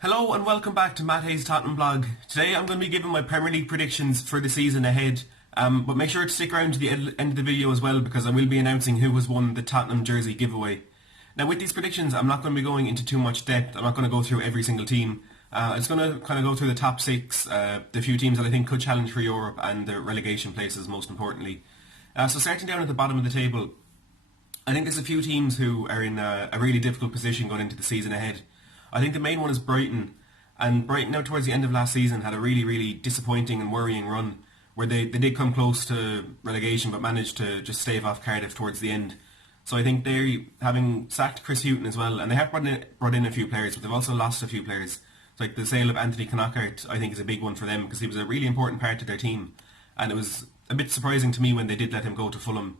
Hello and welcome back to Matt Hayes' Tottenham blog. Today I'm going to be giving my Premier League predictions for the season ahead. But make sure to stick around to the end of the video as well, because I will be announcing who has won the Tottenham jersey giveaway. Now with these predictions, I'm not going to be going into too much depth. I'm not going to go through every single team. I'm just going to kind of go through the top six, the few teams that I think could challenge for Europe and the relegation places most importantly. So starting down at the bottom of the table, I think there's a few teams who are in a really difficult position going into the season ahead. I think the main one is Brighton, and Brighton now towards the end of last season had a really disappointing and worrying run where they did come close to relegation but managed to just stave off Cardiff towards the end. So I think they, having sacked Chris Hughton as well, and they have brought in a few players, but they've also lost a few players. So like the sale of Anthony Knockart I think is a big one for them, because he was a really important part of their team, and it was a bit surprising to me when they did let him go to Fulham.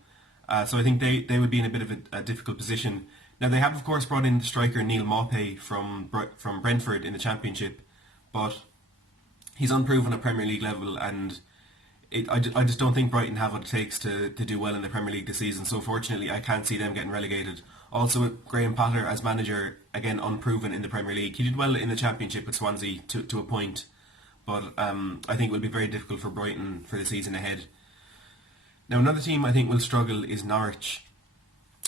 So I think they would be in a bit of a difficult position. Now they have of course brought in the striker Neil Maupay from Brentford in the Championship, but he's unproven at Premier League level, and I just don't think Brighton have what it takes to do well in the Premier League this season. So fortunately I can't see them getting relegated. Also with Graham Potter as manager, again unproven in the Premier League. He did well in the Championship with Swansea to a point, but I think it will be very difficult for Brighton for the season ahead. Now another team I think will struggle is Norwich.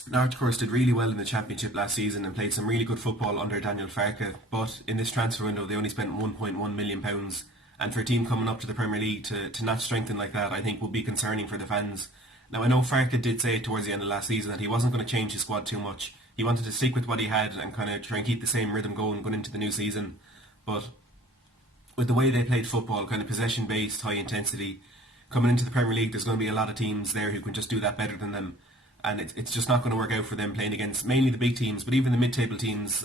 Norwich, of course, did really well in the Championship last season and played some really good football under Daniel Farke, but in this transfer window they only spent £1.1 million, and for a team coming up to the Premier League to not strengthen like that I think will be concerning for the fans. Now I know Farke did say towards the end of last season that he wasn't going to change his squad too much. He wanted to stick with what he had and kind of try and keep the same rhythm going into the new season, but with the way they played football, kind of possession based, high intensity, coming into the Premier League there's going to be a lot of teams there who can just do that better than them. And it's just not going to work out for them playing against mainly the big teams, but even the mid-table teams,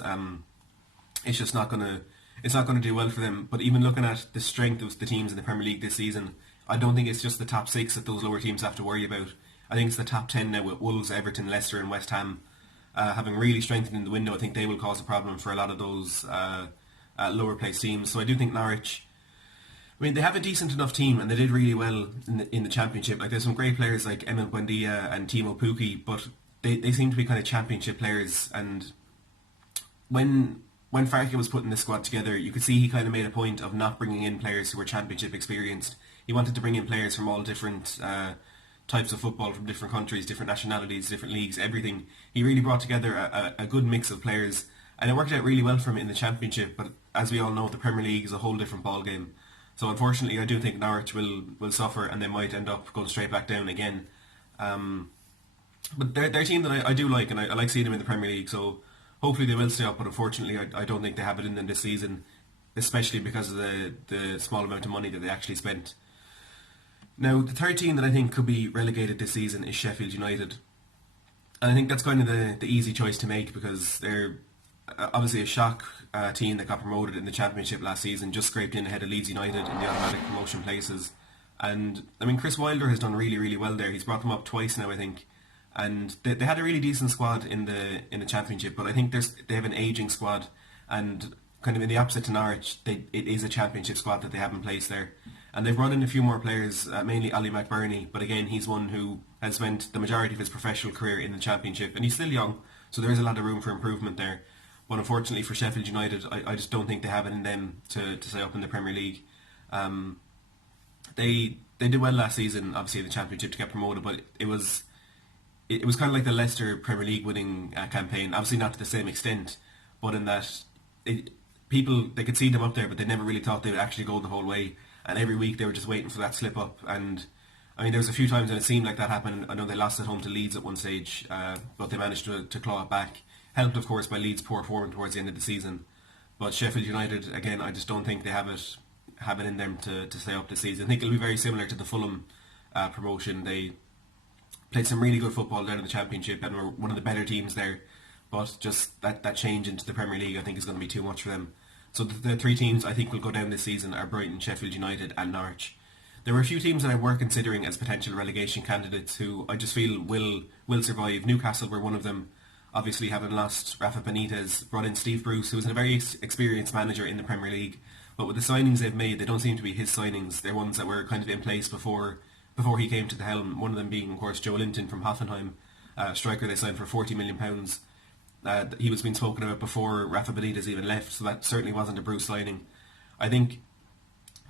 it's just not going to do well for them. But even looking at the strength of the teams in the Premier League this season, I don't think it's just the top six that those lower teams have to worry about. I think it's the top 10 now with Wolves, Everton, Leicester and West Ham having really strengthened in the window. I think they will cause a problem for a lot of those lower placed teams. So I do think Norwich, I mean, they have a decent enough team and they did really well in the Championship. Like, there's some great players like Emil Buendia and Timo Pukki, but they seem to be kind of Championship players. And when Farke was putting this squad together, you could see he kind of made a point of not bringing in players who were Championship experienced. He wanted to bring in players from all different types of football, from different countries, different nationalities, different leagues, everything. He really brought together a good mix of players, and it worked out really well for him in the Championship. But as we all know, the Premier League is a whole different ballgame. So unfortunately I do think Norwich will suffer, and they might end up going straight back down again. But they're a team that I do like, and I like seeing them in the Premier League, so hopefully they will stay up, but unfortunately I don't think they have it in them this season, especially because of the small amount of money that they actually spent. Now the third team that I think could be relegated this season is Sheffield United. And I think that's kind of the easy choice to make, because they're obviously a shock team that got promoted in the Championship last season, just scraped in ahead of Leeds United in the automatic promotion places. And I mean, Chris Wilder has done really well there. He's brought them up twice now I think, and they had a really decent squad in the Championship, but I think they have an ageing squad, and kind of in the opposite to Norwich, it is a Championship squad that they have in place there. And they've brought in a few more players, mainly Ollie McBurney, but again he's one who has spent the majority of his professional career in the Championship, and he's still young, so there is a lot of room for improvement there. But unfortunately for Sheffield United, I just don't think they have it in them to stay up in the Premier League. They did well last season, obviously in the Championship, to get promoted, but it was kind of like the Leicester Premier League winning campaign. Obviously not to the same extent, but in that people, they could see them up there, but they never really thought they would actually go the whole way. And every week they were just waiting for that slip up. And I mean, there was a few times when it seemed like that happened. I know they lost at home to Leeds at one stage, but they managed to claw it back. Helped, of course, by Leeds' poor form towards the end of the season. But Sheffield United, again, I just don't think they have it in them to stay up this season. I think it'll be very similar to the Fulham promotion. They played some really good football down in the Championship and were one of the better teams there. But just that change into the Premier League, I think, is going to be too much for them. So the three teams I think will go down this season are Brighton, Sheffield United and Norwich. There were a few teams that I were considering as potential relegation candidates who I just feel will survive. Newcastle were one of them. Obviously, having lost Rafa Benitez, brought in Steve Bruce, who was a very experienced manager in the Premier League. But with the signings they've made, they don't seem to be his signings. They're ones that were kind of in place before he came to the helm. One of them being, of course, Joe Linton from Hoffenheim, striker they signed for £40 million. He was being spoken about before Rafa Benitez even left, so that certainly wasn't a Bruce signing. I think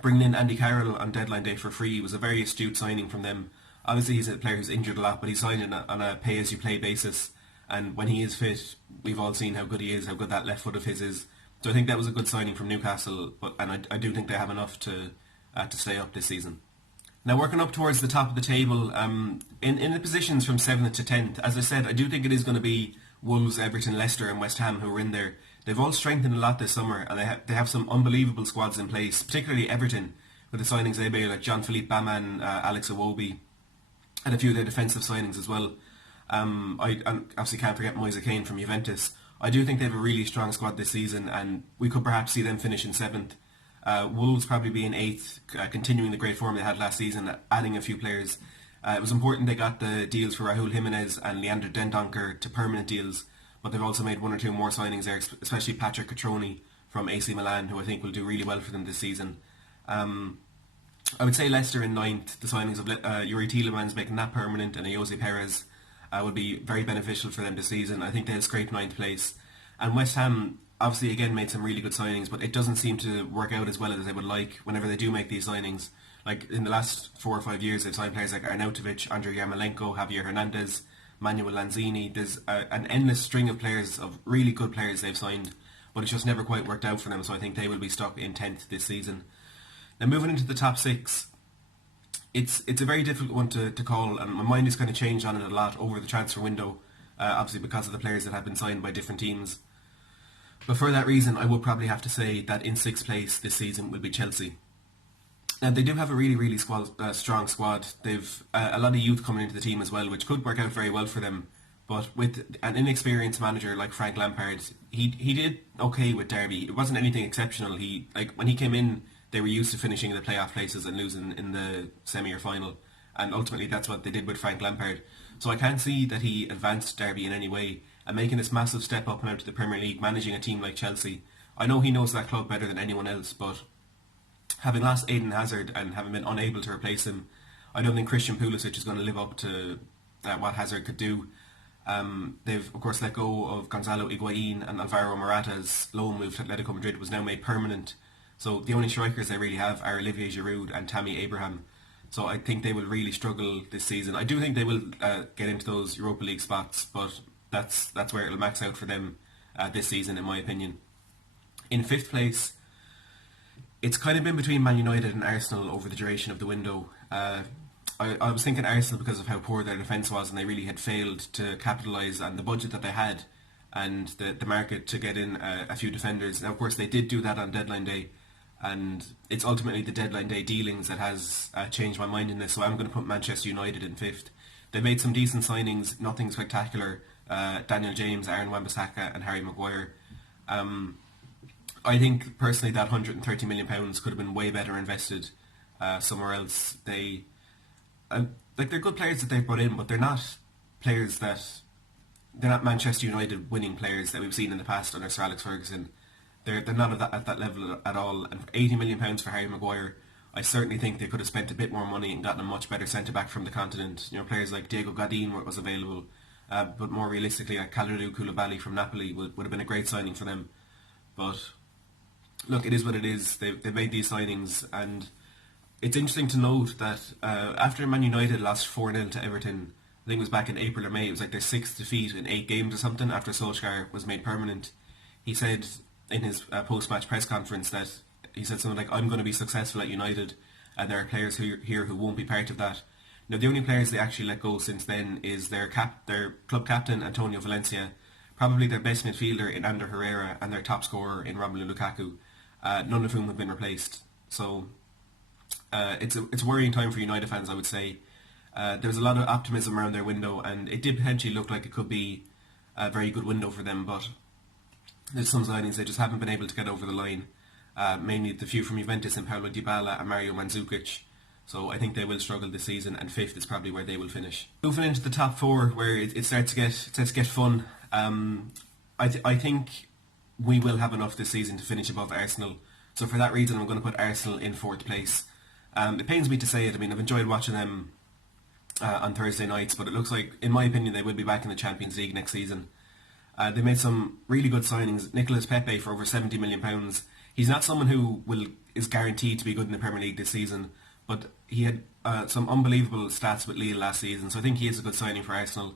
bringing in Andy Carroll on deadline day for free was a very astute signing from them. Obviously he's a player who's injured a lot, but he's signed on a pay-as-you-play basis, and when he is fit, we've all seen how good he is, how good that left foot of his is. So I think that was a good signing from Newcastle, and I do think they have enough to stay up this season. Now, working up towards the top of the table, in the positions from 7th to 10th, as I said, I do think it is going to be Wolves, Everton, Leicester and West Ham who are in there. They've all strengthened a lot this summer, and they have some unbelievable squads in place, particularly Everton, with the signings they made like Jean-Philippe Baman, Alex Iwobi, and a few of their defensive signings as well. I obviously can't forget Moise Kean from Juventus. I do think they have a really strong squad this season, and we could perhaps see them finish in 7th. Wolves probably being 8th, continuing the great form they had last season, adding a few players. It was important they got the deals for Raúl Jiménez and Leander Dendoncker to permanent deals, but they've also made one or two more signings there, especially Patrick Cutrone from AC Milan, who I think will do really well for them this season. I would say Leicester in 9th. The signings of Yuri Tielemans making that permanent and Jose Perez would be very beneficial for them this season. I think they'll scrape 9th place. And West Ham obviously again made some really good signings, but it doesn't seem to work out as well as they would like whenever they do make these signings. Like in the last 4 or 5 years, they've signed players like Arnautovic, Andrei Yarmolenko, Javier Hernandez, Manuel Lanzini. There's an endless string of players, of really good players they've signed, but it's just never quite worked out for them, so I think they will be stuck in 10th this season. Now moving into the top 6, it's a very difficult one to call, and my mind has kind of changed on it a lot over the transfer window, obviously because of the players that have been signed by different teams. But for that reason, I would probably have to say that in 6th place this season will be Chelsea. Now they do have a really, really strong squad. They've a lot of youth coming into the team as well, which could work out very well for them. But with an inexperienced manager like Frank Lampard, he did okay with Derby. It wasn't anything exceptional. When he came in, they were used to finishing in the playoff places and losing in the semi or final, and ultimately that's what they did with Frank Lampard. So I can't see that he advanced Derby in any way, and making this massive step up and out to the Premier League, managing a team like Chelsea. I know he knows that club better than anyone else, but having lost Eden Hazard and having been unable to replace him, I don't think Christian Pulisic is going to live up to what Hazard could do. They've of course let go of Gonzalo Higuain, and Alvaro Morata's loan move to Atletico Madrid was now made permanent. So the only strikers they really have are Olivier Giroud and Tammy Abraham. So I think they will really struggle this season. I do think they will get into those Europa League spots, but that's where it'll max out for them this season, in my opinion. In 5th place, it's kind of been between Man United and Arsenal over the duration of the window. I was thinking Arsenal because of how poor their defence was, and they really had failed to capitalise on the budget that they had and the market to get in a few defenders. Now, of course, they did do that on deadline day, and it's ultimately the deadline day dealings that has changed my mind in this, so I'm going to put Manchester United in 5th. They made some decent signings, nothing spectacular. Daniel James, Aaron Wan-Bissaka and Harry Maguire. I think personally that £130 million could have been way better invested somewhere else. They're good players that they've brought in, but they're not Manchester United winning players that we've seen in the past under Sir Alex Ferguson. They're not at that level at all. And for £80 million for Harry Maguire, I certainly think they could have spent a bit more money and gotten a much better centre back from the continent. You know, players like Diego Godin was available, but more realistically, like Kalidou Koulibaly from Napoli would have been a great signing for them. But look, it is what it is. They've made these signings, and it's interesting to note that after Man United lost 4-0 to Everton, I think it was back in April or May, it was like their 6th defeat in 8 games or something after Solskjaer was made permanent. He said in his post-match press conference that he said something like, "I'm going to be successful at United, and there are players here who won't be part of that." Now, the only players they actually let go since then is their club captain, Antonio Valencia, probably their best midfielder in Ander Herrera, and their top scorer in Romelu Lukaku, none of whom have been replaced. So it's a worrying time for United fans, I would say. There's a lot of optimism around their window, and it did potentially look like it could be a very good window for them, but there's some signings they just haven't been able to get over the line, mainly the few from Juventus and Paulo Dybala and Mario Mandzukic. So I think they will struggle this season, and 5th is probably where they will finish. Moving into the top 4, where it starts to get fun. I think we will have enough this season to finish above Arsenal. So for that reason, I'm going to put Arsenal in 4th place. It pains me to say it. I mean, I've enjoyed watching them on Thursday nights, but it looks like, in my opinion, they will be back in the Champions League next season. They made some really good signings. Nicolas Pepe for over £70 million. He's not someone who is guaranteed to be good in the Premier League this season, but he had some unbelievable stats with Lille last season, so I think he is a good signing for Arsenal.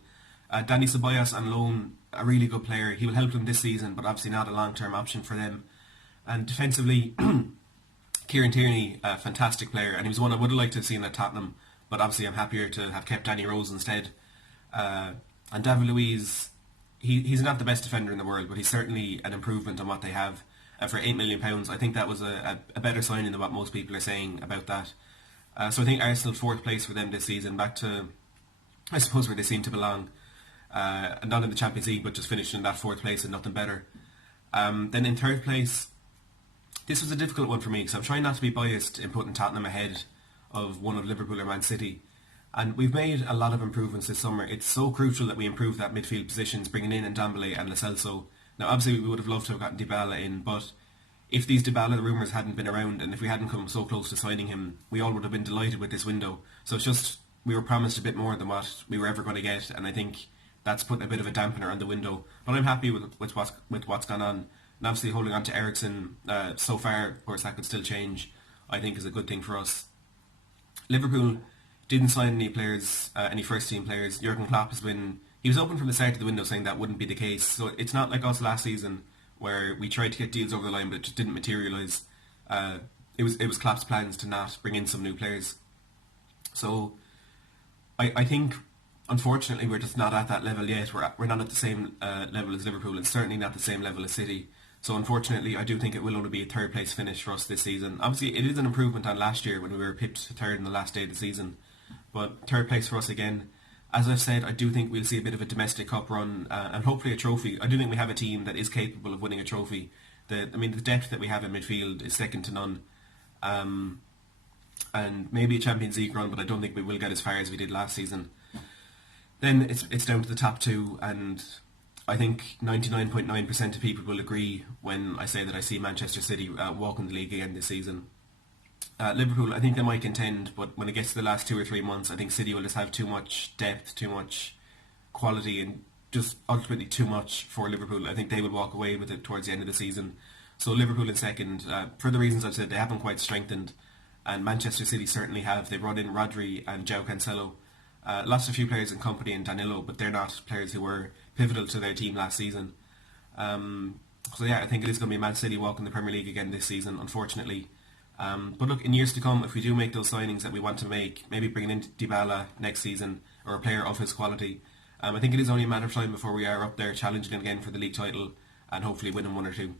Danny Ceballos on loan, a really good player. He will help them this season, but obviously not a long-term option for them. And defensively, Kieran Tierney, a fantastic player, and he was one I would have liked to have seen at Tottenham, but obviously I'm happier to have kept Danny Rose instead. And David Luiz, he's not the best defender in the world, but he's certainly an improvement on what they have. For £8 million, I think that was a better signing than what most people are saying about that. So I think Arsenal 4th place for them this season, back to, I suppose, where they seem to belong. Not in the Champions League, but just finished in that 4th place and nothing better. Then in 3rd place, this was a difficult one for me, because I'm trying not to be biased in putting Tottenham ahead of one of Liverpool or Man City. And we've made a lot of improvements this summer. It's so crucial that we improve that midfield positions, bringing in Ndombele and Lo Celso. Now, obviously, we would have loved to have gotten Dybala in, but if these Dybala rumours hadn't been around, and if we hadn't come so close to signing him, we all would have been delighted with this window. So it's just, we were promised a bit more than what we were ever going to get, and I think that's putting a bit of a dampener on the window. But I'm happy with what's gone on. And obviously holding on to Eriksen so far, of course that could still change, I think is a good thing for us. Liverpool didn't sign any players, any first team players. Jurgen Klopp he was open from the start of the window saying that wouldn't be the case. So it's not like us last season where we tried to get deals over the line but it just didn't materialise. It was Klopp's plans to not bring in some new players. So I think unfortunately we're just not at that level yet. We're not at the same level as Liverpool, and certainly not the same level as City. So unfortunately I do think it will only be a 3rd place finish for us this season. Obviously it is an improvement on last year when we were pipped to 3rd in the last day of the season. But 3rd place for us again. As I've said, I do think we'll see a bit of a domestic cup run and hopefully a trophy. I do think we have a team that is capable of winning a trophy. The depth that we have in midfield is second to none. And maybe a Champions League run, but I don't think we will get as far as we did last season. Then it's down to the top 2, and I think 99.9% of people will agree when I say that I see Manchester City walking the league again this season. Liverpool, I think they might contend, but when it gets to the last 2 or 3 months, I think City will just have too much depth, too much quality, and just ultimately too much for Liverpool. I think they will walk away with it towards the end of the season. So Liverpool in second, for the reasons I've said, they haven't quite strengthened, and Manchester City certainly have. They brought in Rodri and João Cancelo. Lost a few players in Company and Danilo, but they're not players who were pivotal to their team last season. So yeah, I think it is going to be Man City walking the Premier League again this season, unfortunately. But look, in years to come, if we do make those signings that we want to make, maybe bringing in Dybala next season, or a player of his quality, I think it is only a matter of time before we are up there challenging again for the league title and hopefully winning 1 or 2.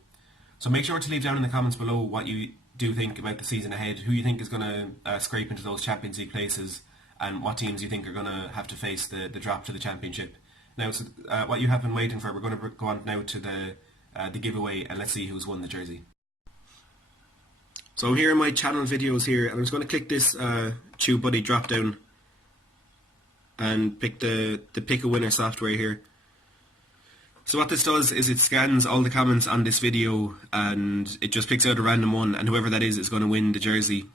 So make sure to leave down in the comments below what you do think about the season ahead, who you think is going to scrape into those Champions League places, and what teams you think are going to have to face the drop to the Championship. Now, so, what you have been waiting for, we're going to go on now to the giveaway, and let's see who's won the jersey. So here are my channel videos here, and I'm just going to click this Tube Buddy drop down and pick the pick a winner software here. So what this does is it scans all the comments on this video and it just picks out a random one, and whoever that is going to win the jersey.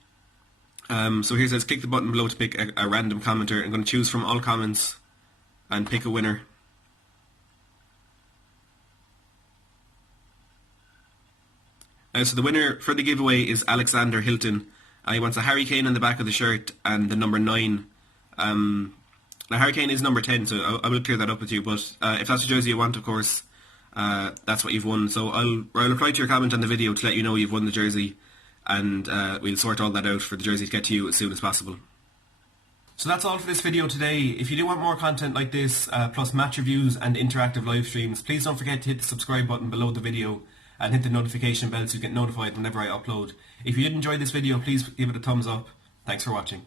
So here it says click the button below to pick a random commenter. I'm going to choose from all comments and pick a winner. So the winner for the giveaway is Alexander Hilton. He wants a Harry Kane on the back of the shirt and the number 9. Now Harry Kane is number 10, so I will clear that up with you, but if that's the jersey you want, of course, that's what you've won. So I'll reply to your comment on the video to let you know you've won the jersey, and we'll sort all that out for the jersey to get to you as soon as possible. So that's all for this video today. If you do want more content like this, plus match reviews and interactive live streams, please don't forget to hit the subscribe button below the video and hit the notification bell so you get notified whenever I upload. If you did enjoy this video, please give it a thumbs up. Thanks for watching.